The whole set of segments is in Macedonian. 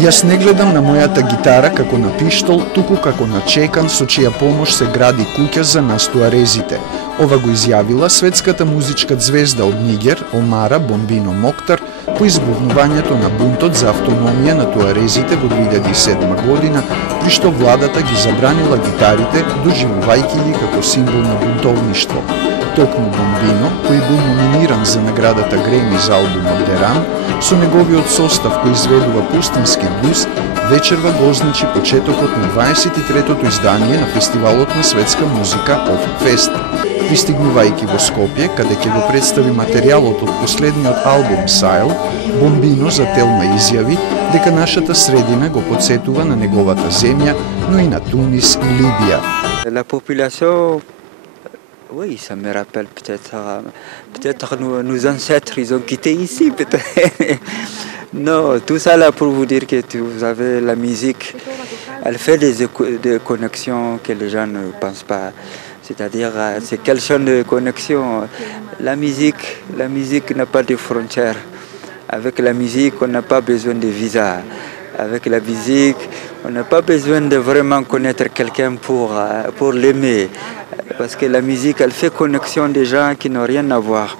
Јас не гледам на мојата гитара како на пиштол, туку како на чекан со чија помош се гради куќа за нас туарезите. Ова го изјавила светската музичка звезда од Нигер, Омара Бомбино Моктар, по избувнувањето на бунтот за автономија на туарезите во 2007 година, при што владата ги забранила гитарите, доживувајќи ги како символ на бунтовништво. Токму Бомбино, кој бил номиниран за наградата Греми за албумот Деран, со неговиот состав кој изведува пустински блуз, вечерва го означи почетокот на 23-тото издание на фестивалот на светска музика Оффест. Пристигнувајќи во Скопје, каде ќе го представи материјалот од последниот албум Сайл, Бомбино зателма изјави дека нашата средина го потсетува на неговата земја, но и на Тунис и Либија. La population, oui, ça me rappelle peut-être nos ancêtres, ils ont quitté ici, peut-être. Non, tout ça là pour vous dire que vous avez la musique, elle fait des connexions que les gens ne pensent pas. C'est-à-dire, c'est quelle sorte de connexion. La musique n'a pas de frontières. Avec la musique, on n'a pas besoin de visa. Avec la musique, on n'a pas besoin de vraiment connaître quelqu'un pour l'aimer. Parce que la musique, elle fait connexion des gens qui n'ont rien à voir.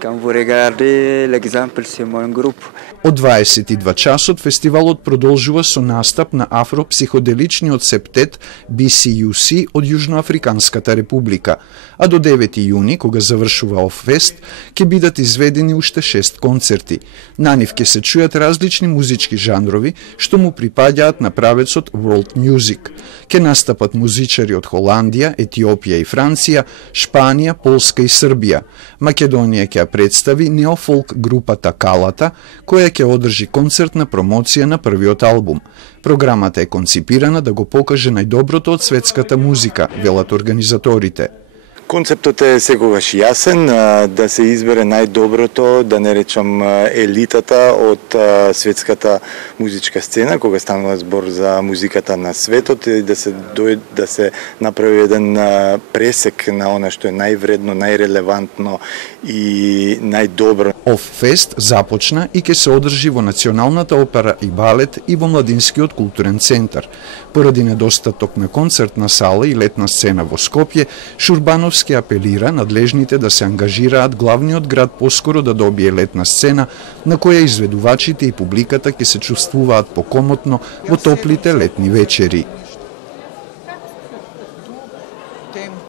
Quand vous regardez l'exemple, c'est mon groupe. Од 22 часот фестивалот продолжува со настап на афропсиходеличниот септет BCUC од Јужноафриканската република, а до 9 јуни, кога завршува Оффест, ќе бидат изведени уште 6 концерти. На нив ќе се чујат различни музички жанрови што му припаѓаат на правецот World Music. Ќе настапат музичари од Холандија, Етиопија и Франција, Шпанија, Полска и Србија. Македонија ќе представи неофолк групата Калата, која ќе одржи концертна промоција на првиот албум. Програмата е конципирана да го покаже најдоброто од светската музика, велат организаторите. Концептот е секогаш јасен, да се избере најдоброто, да не речам елитата од светската музичка сцена, кога станува збор за музиката на светот, и да се направи еден пресек на она што е највредно, најрелевантно и најдобро. Оффест започна и ќе се одржи во Националната опера и балет и во Младинскиот културен центар. Поради недостаток на концертна сала и летна сцена во Скопје, Шурбановски апелира надлежните да се ангажираат главниот град поскоро да добие летна сцена на која изведувачите и публиката ќе се чувствуваат покомотно во топлите летни вечери.